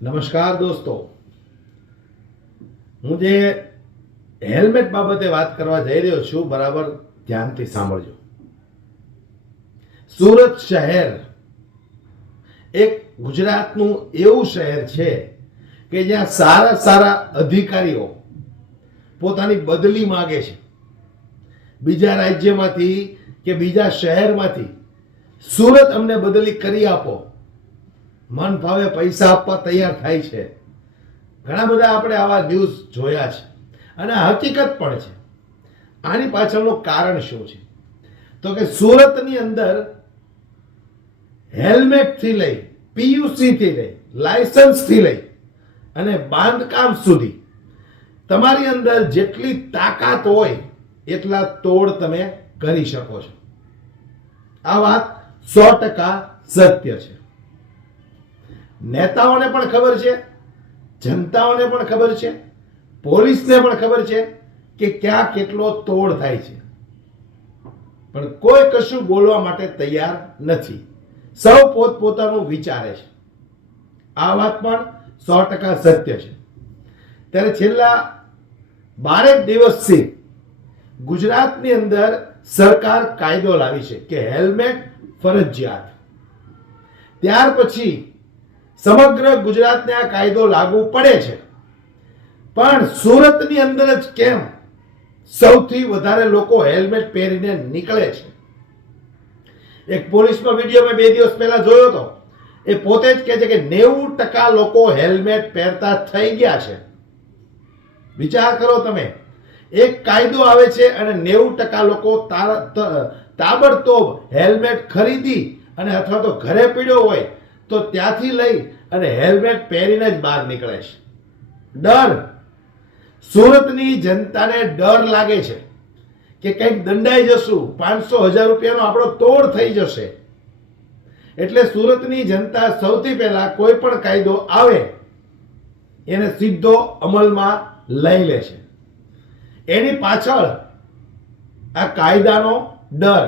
નમસ્કાર દોસ્તો, હું જે હેલ્મેટ બાબતે વાત કરવા જઈ રહ્યો છું, બરાબર ધ્યાનથી સાંભળજો. સુરત શહેર એક ગુજરાતનું એવું શહેર છે કે જ્યાં સારા સારા અધિકારીઓ પોતાની બદલી માંગે છે. બીજા રાજ્યમાંથી કે બીજા શહેરમાંથી સુરત અમને બદલી કરી આપો, મન ભાવે પૈસા આપવા તૈયાર થાય છે. ઘણા બધા આપણે આવા ન્યૂઝ જોયા છે અને હકીકત પણ છે. આની પાછળનું કારણ શું છે તો કે સુરતની અંદર હેલ્મેટ થી લઈ, પીયુસી થી લઈ, લાયસન્સ થી લઈ અને બાંધકામ સુધી તમારી અંદર જેટલી તાકાત હોય એટલા તોડ તમે કરી શકો છો. આ વાત 100% સત્ય છે. નેતાઓને પણ ખબર છે, જનતાઓને પણ ખબર છે, પોલીસને પણ ખબર છે કે ક્યાં કેટલો તોડ થાય છે, પણ કોઈ કશું બોલવા માટે તૈયાર નથી. સૌ પોતપોતાનું વિચારે છે. આ વાત પણ 100% સત્ય છે. ત્યારે છેલ્લા 12 દિવસથી ગુજરાતની અંદર સરકાર કાયદો લાવી છે કે હેલ્મેટ ફરજિયાત. ત્યાર પછી સમગ્ર ગુજરાતને આ કાયદો લાગુ પડે છે, પણ સુરતની અંદર જ કેમ સૌથી વધારે લોકો હેલ્મેટ પહેરીને નીકળે છે? એક પોલીસનો વિડીયો મેં 2 દિવસ પહેલા જોયો હતો. એ પોતે જ કહે છે કે 90% લોકો હેલ્મેટ પહેરતા થઈ ગયા છે. વિચાર કરો તમે, એક કાયદો આવે છે અને 90% લોકો તાબડતોબ હેલ્મેટ ખરીદી અને અથવા તો ઘરે પીડ્યો હોય તો ત્યાંથી લઈ અને હેલ્મેટ પહેરીને જ બહાર નીકળે છે. ડર, સુરતની જનતાને ડર લાગે છે કે કંઈક દંડાઈ જશું, 500,000 રૂપિયાનો આપણો તોડ થઈ જશે. એટલે સુરતની જનતા સૌથી પહેલા કોઈ પણ કાયદો આવે એને સીધો અમલમાં લઈ લે છે. એની પાછળ આ કાયદાનો ડર,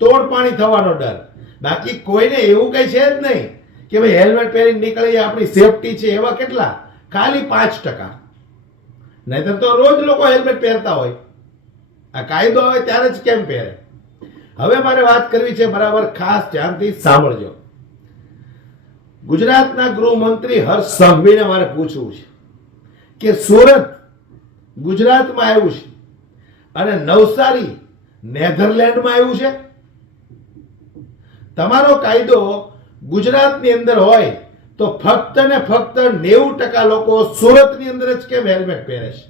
તોડપાણી થવાનો ડર. બાકી કોઈને એવું કઈ છે જ નહીં કે ભાઈ હેલ્મેટ પહેરીને નીકળીએ, આપણી સેફટી છે. એવા કેટલા? ખાલી 5%. નહીતર તો રોજ લોકો હેલ્મેટ પહેરતા હોય. આ કાયદો આવે ત્યારે જ કેમ પહેરે? હવે મારે વાત કરવી છે, બરાબર ખાસ ધ્યાનથી સાંભળજો. ગુજરાતના ગૃહમંત્રી હર્ષ સંઘવીને મારે પૂછવું છે કે સુરત ગુજરાતમાં આવ્યું છે અને નવસારી નેધરલેન્ડમાં આવ્યું છે. તમારો કાયદો ગુજરાતની અંદર હોય તો ફક્ત ને ફક્ત 90% લોકો સુરતની અંદર જ કેમ હેલ્મેટ પહેરે છે?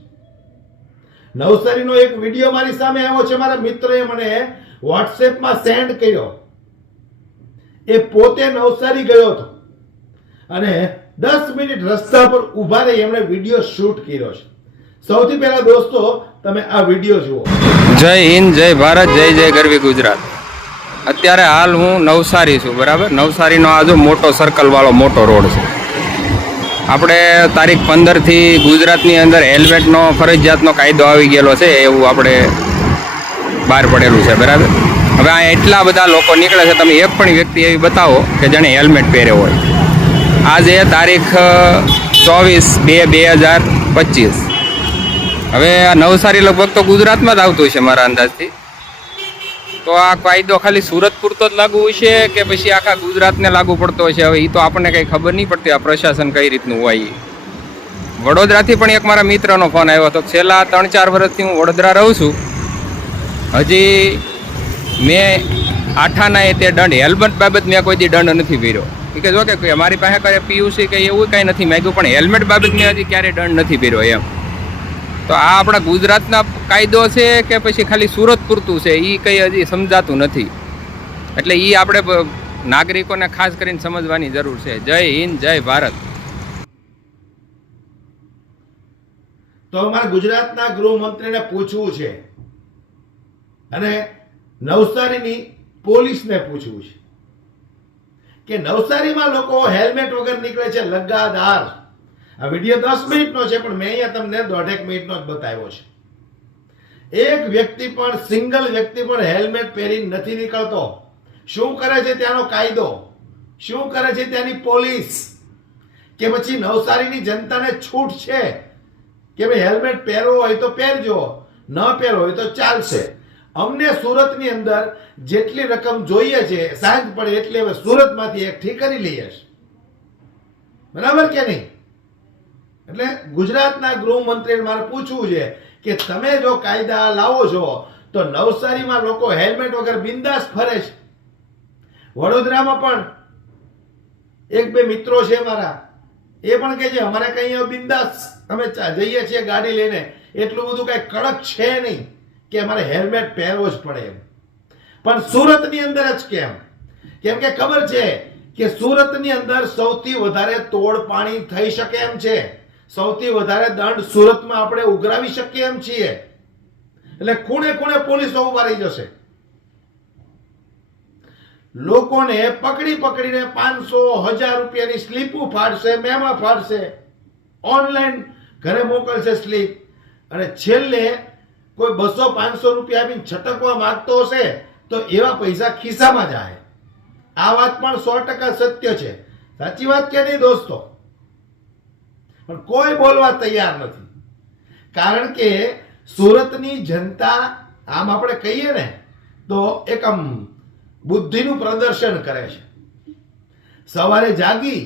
નવસારીનો એક વિડીયો મારી સામે આવ્યો છે, મારા મિત્રએ મને વોટ્સએપમાં સેન્ડ કર્યો. એ પોતે નવસારી ગયો હતો અને 10 મિનિટ રસ્તા પર ઊભા રહી એમણે વિડીયો શૂટ કર્યો છે. સૌથી પહેલા દોસ્તો તમે આ વિડીયો જુઓ. જય હિન્દ, જય ભારત, જય જય ગરવી ગુજરાત. અત્યારે હાલ હું નવસારી છું, બરાબર. નવસારીનો આ જો મોટો સર્કલ વાળો મોટો રોડ છે. આપણે તારીખ 15થી ગુજરાતની અંદર હેલ્મેટનો ફરજિયાતનો કાયદો આવી ગયેલો છે એવું આપણે બહાર પડેલું છે, બરાબર. હવે આ એટલા બધા લોકો નીકળે છે, તમે એક પણ વ્યક્તિ એવી બતાવો કે જેણે હેલ્મેટ પહેર્યો હોય. આજે તારીખ 24/2/2025. હવે આ નવસારી લગભગ તો ગુજરાતમાં જ આવતું છે મારા અંદાજથી. તો આ કાયદો ખાલી સુરત પૂરતો જ લાગુ છે કે પછી આખા ગુજરાતને લાગુ પડતો છે? હવે એ તો આપણને કંઈ ખબર નહીં પડતી. આ પ્રશાસન કઈ રીતનું હોય. વડોદરાથી પણ એક મારા મિત્રનો ફોન આવ્યો હતો. છેલ્લા 3-4 વર્ષથી હું વડોદરા રહું છું. હજી મેં આઠાના તે દંડ હેલ્મેટ બાબત મેં કોઈ દી દંડ નથી ભર્યો. કે જો કે અમારી પાસે કરે પીયુસી કે એવું કાંઈ નથી માગ્યું, પણ હેલ્મેટ બાબત મેં હજી ક્યારેય દંડ નથી ભર્યો એમ. તો આ આપણા ગુજરાતના કાયદો છે કે પછી ખાલી સુરત પૂરતું છે એ કંઈ હજી સમજાતું નથી. એટલે એ આપણે નાગરિકોને ખાસ કરીને સમજવાની જરૂર છે. જય હિન્દ, જય ભારત. તો અમારા ગુજરાતના ગૃહમંત્રીને પૂછવું છે અને નવસારીની પોલીસને પૂછવું છે કે નવસારીમાં લોકો હેલ્મેટ વગર નીકળે છે લગાતાર. આ વિડીયો 10 મિનિટનો છે, પણ મેં અહીંયા તમને 1.5 મિનિટનો જ બતાવ્યો છે. એક વ્યક્તિ પણ, સિંગલ વ્યક્તિ પણ હેલ્મેટ પહેરી નથી નીકળતો. શું કરે છે ત્યાંનો કાયદો? શું કરે છે ત્યાંની પોલીસ? કે પછી નવસારીની જનતાને છૂટ છે કે ભાઈ હેલ્મેટ પહેરવો હોય તો પહેરજો, ન પહેરવો હોય તો ચાલશે? અમને સુરતની અંદર જેટલી રકમ જોઈએ છે સાંજ પડે એટલે હવે સુરતમાંથી એકઠી કરી લઈએ છીએ, બરાબર કે નહીં? એટલે ગુજરાતના ગૃહમંત્રીને મારે પૂછવું છે કે તમે જો કાયદા લાવો છો તો નવસારીમાં લોકો હેલ્મેટ વગર બિંદાસ ફરે છે. વડોદરામાં પણ એક બે મિત્રો છે મારા, એ પણ કહે છે અમારે કઈ બિંદાસ અમે જઈએ છીએ ગાડી લઈને, એટલું બધું કઈ કડક છે નહીં કે અમારે હેલ્મેટ પહેરવો જ પડે એમ. પણ સુરતની અંદર જ કેમ? કેમ કે ખબર છે કે સુરતની અંદર સૌથી વધારે તોડ પાણી થઈ શકે એમ છે, સૌથી વધારે દંડ સુરતમાં આપણે ઉઘરાવી શકીએ એમ છીએ. એટલે ખૂણે ખૂણે પોલીસો ઉભા રહી જશે, લોકોને પકડી પકડીને 500-1000 રૂપિયાની સ્લીપો ફાડશે, મેમા ફાડશે, ઓનલાઈન ઘરે મોકલશે સ્લીપ, અને છેલ્લે કોઈ 200-500 રૂપિયા આપીને છટકવા માંગતો હશે તો એવા પૈસા ખિસ્સામાં જાય. આ વાત પણ 100% સત્ય છે. સાચી વાત કે નહીં દોસ્તો? પણ કોઈ બોલવા તૈયાર નથી, કારણ કે સુરતની જનતા આમ આપણે કહીએ ને તો એક આમ બુદ્ધિનું પ્રદર્શન કરે છે. સવારે જાગી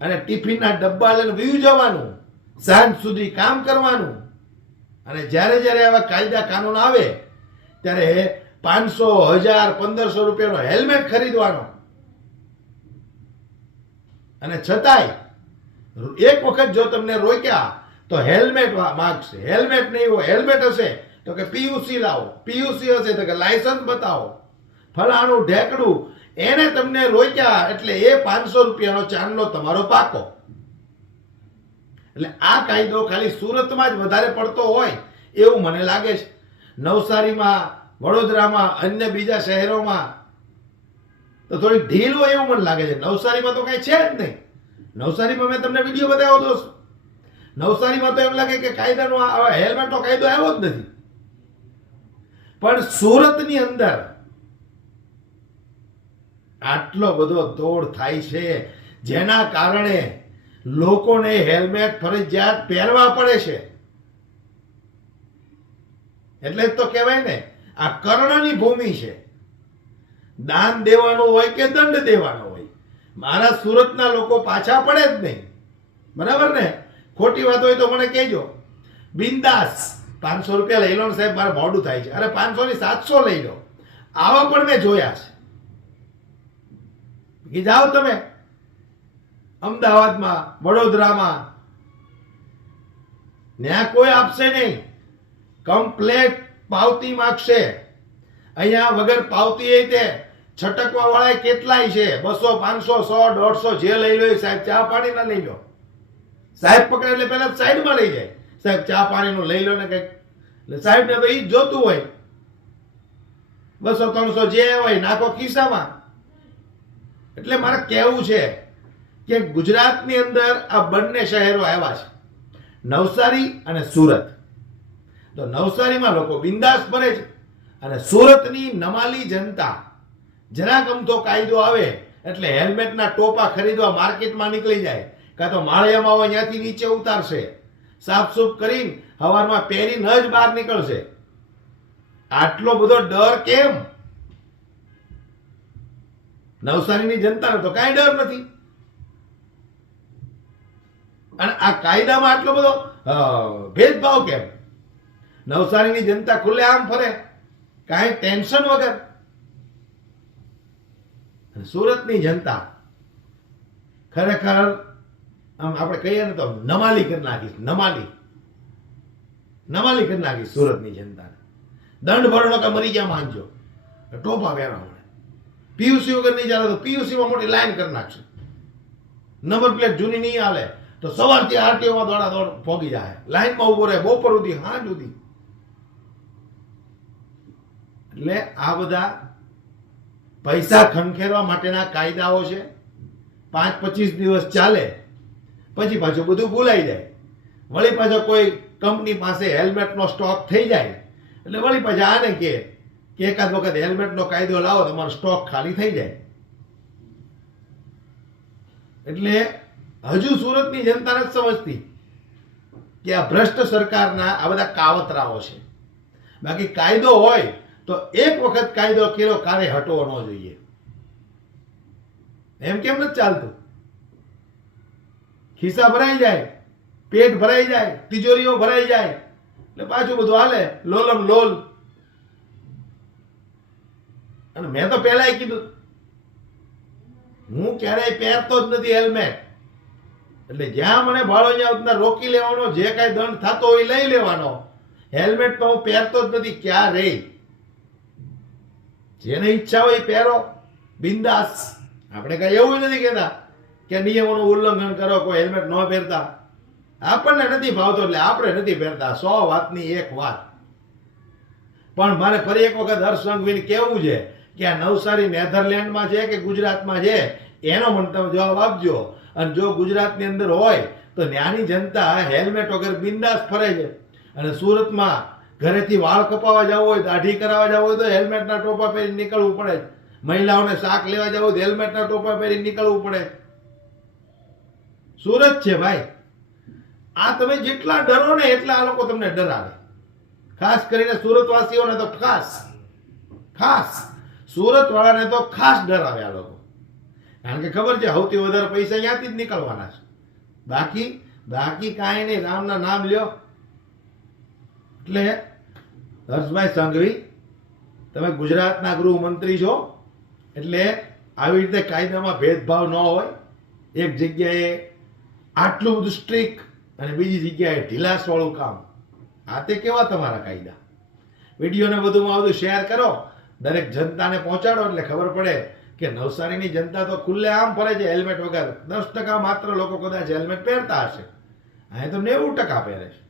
અને ટિફિનના ડબ્બા લઈને વયું જવાનું, સાંજ સુધી કામ કરવાનું, અને જ્યારે જ્યારે આવા કાયદા કાનૂન આવે ત્યારે 500, 1000, 1500 રૂપિયાનો હેલ્મેટ ખરીદવાનો, અને છતાંય એક વખત જો તમને રોક્યા તો હેલ્મેટ માગશે. હેલ્મેટ નહીં હોય, હેલ્મેટ હશે તો કે પીયુસી લાવો, પીયુસી હશે તો કે લાયસન્સ બતાવો, ફલાણું ઢેકડું. એને તમને રોક્યા એટલે એ 500 રૂપિયાનો ચાંદલો તમારો પાકો. એટલે આ કાયદો ખાલી સુરતમાં જ વધારે પડતો હોય એવું મને લાગે છે. નવસારીમાં, વડોદરામાં, અન્ય બીજા શહેરોમાં તો થોડી ઢીલ હોય એવું મને લાગે છે. નવસારીમાં તો કઈ છે જ નહીં. નવસારીમાં મેં તમને વિડીયો બતાવ્યો દોસ્તો, નવસારીમાં તો એમ લાગે કે કાયદાનો હેલ્મેટનો કાયદો આવ્યો જ નથી. પણ સુરતની અંદર આટલો બધો દોડ થાય છે, જેના કારણે લોકોને હેલ્મેટ ફરજિયાત પહેરવા પડે છે. એટલે જ તો કહેવાય ને આ કર્ણની ભૂમિ છે. દાન દેવાનું હોય કે દંડ દેવાનો હોય, મારા સુરતના લોકો પાછા પડે જ નહીં, બરાબર ને? ખોટી વાત હોય તો મને કહેજો. બિંદાસ 500 રૂપિયા લઈ લો ને સાહેબ, મારે મોડું થાય છે. અરે 500 ની 700 લઈ લો, આવા પણ મેં જોયા છે. કે જાઓ તમે અમદાવાદમાં, વડોદરામાં, ત્યાં કોઈ આપશે નહીં, કમ્પ્લેટ પાવતી માંગશે. અહીંયા વગર પાવતી એ તે છટકવા વાળા કેટલાય છે, 200, 500, 100, 150 જે લઈ લો એ સાહેબ. ચા પાણી ના લઈ લો, સાહેબ પકડે એટલે પેલા સાઈડમાં લઈ જાય, સાહેબ ચા પાણીનું લઈ લો ને કઈક. એટલે સાહેબ ને તો એ જ જોતું હોય, 200, 300 જે હોય નાખો ખિસ્સામાં. એટલે મારે કહેવું છે કે ગુજરાતની અંદર આ બંને શહેરો આવ્યા છે, નવસારી અને સુરત. તો નવસારીમાં લોકો બિંદાસ ફરે છે, અને સુરતની નમાલી જનતા જરાક અમથો કાયદો આવે એટલે હેલ્મેટના ટોપા ખરીદવા માર્કેટમાં નીકળી જાય, કાં તો માળિયામાં હોય ત્યાંથી નીચે ઉતારશે, સાફસૂફ કરીને સવારમાં પહેરીને જ બહાર નીકળશે. આટલો બધો ડર કેમ? નવસારીની જનતાને તો કાંઈ ડર નથી, અને આ કાયદામાં આટલો બધો ભેદભાવ કેમ? નવસારીની જનતા ખુલ્લે આમ ફરે, કાંઈ ટેન્શન વગર. સુરતની જનતા ખરેખર આમ આપણે કહીએ ને તો નમાલી કરી નાખીશ, નમાલી કરી નાખીશ સુરતની જનતાને. દંડ ભરણો કે મરી ગયા માનજો, ટોપા પહેરવા મળે. પીયુસી વગર નહીં ચાલે તો પીયુસીમાં મોટી લાઈન કરી નાખશે. નંબર પ્લેટ જૂની નહીં હાલે તો સવારથી આરટીઓમાં દોડાદોડ પોગી જાય, લાઈનમાં ઉભો રહે બપોર સુધી, હાંજ સુધી. એટલે આ બધા પૈસા ખંખેરવા માટેના કાયદાઓ છે. 5-25 દિવસ ચાલે પછી પાછું બધું ભૂલાઈ જાય. વળી પાછો કોઈ કંપની પાસે હેલ્મેટનો સ્ટોક થઈ જાય એટલે વળી પાછા આને કે એકાદ વખત હેલ્મેટનો કાયદો લાવો તમારો સ્ટોક ખાલી થઈ જાય. એટલે હજુ સુરતની જનતા નથી સમજતી કે આ ભ્રષ્ટ સરકારના આ બધા કાવતરાઓ છે. બાકી કાયદો હોય તો એક વખત કાયદો કર્યો કારે હટવો ન જોઈએ. એમ કેમ નથી ચાલતું? ખિસ્સા ભરાઈ જાય, પેટ ભરાઈ જાય, તિજોરીઓ ભરાઈ જાય એટલે પાછું બધું હાલે લોલમ લોલ. અને મેં તો પહેલા કીધું, હું ક્યારેય પહેરતો જ નથી હેલ્મેટ. એટલે જ્યાં મને ભાડો ત્યાં રોકી લેવાનો, જે કાંઈ દંડ થતો હોય લઈ લેવાનો. હેલ્મેટ તો હું પહેરતો જ નથી ક્યારેય. જેને ઈચ્છા હોય એ પહેરો, બિંદાસ. આપણે કઈ એવું નથી કહેતા કે નિયમોનું ઉલ્લંઘન કરો, કોઈ હેલ્મેટ ન પહેરતા. આપણને નથી ભાવતો એટલે આપણે નથી પહેરતા. 100 વાતની એક વાત. પણ મારે ફરી એક વખત હર્ષ સંઘવીને કહેવું છે કે આ નવસારી નેધરલેન્ડમાં છે કે ગુજરાતમાં છે, એનો મને તમે જવાબ આપજો. અને જો ગુજરાતની અંદર હોય તો ત્યાંની જનતા હેલ્મેટ વગર બિંદાસ ફરે છે. અને સુરતમાં ઘરેથી વાળ કપાવા જવું હોય, દાઢી કરાવવા જવું હોય તો હેલ્મેટના ટોપા પહેરી નીકળવું પડે. મહિલાઓને શાક લેવા જવું હોય તો હેલ્મેટના ટોપા પહેરી નીકળવું પડે. સુરત છે ભાઈ. આ તમે જેટલા ડરો ને એટલા આ લોકો તમને ડરાવે. ખાસ કરીને સુરતવાસીઓને તો ખાસ સુરત વાળાને તો ખાસ ડરાવે આ લોકો. કારણ કે ખબર છે સૌથી વધારે પૈસા અહીંયાથી જ નીકળવાના છે. બાકી કાંઈ નહીં. રામના નામ લ્યો. એટલે હર્ષભાઈ સંઘવી, તમે ગુજરાતના ગૃહમંત્રી છો એટલે આવી રીતે કાયદામાં ભેદભાવ ન હોય. એક જગ્યાએ આટલું બધું સ્ટ્રિક અને બીજી જગ્યાએ ઢીલાસ વાળું કામ. આ તે કેવા તમારા કાયદા? વિડીયોને વધુમાં વધુ શેર કરો, દરેક જનતાને પહોંચાડો એટલે ખબર પડે કે નવસારીની જનતા તો ખુલ્લે આમ ફરે છે હેલ્મેટ વગર. 10% માત્ર લોકો કદાચ હેલ્મેટ પહેરતા હશે. અહીંયા તો 90% પહેરે છે.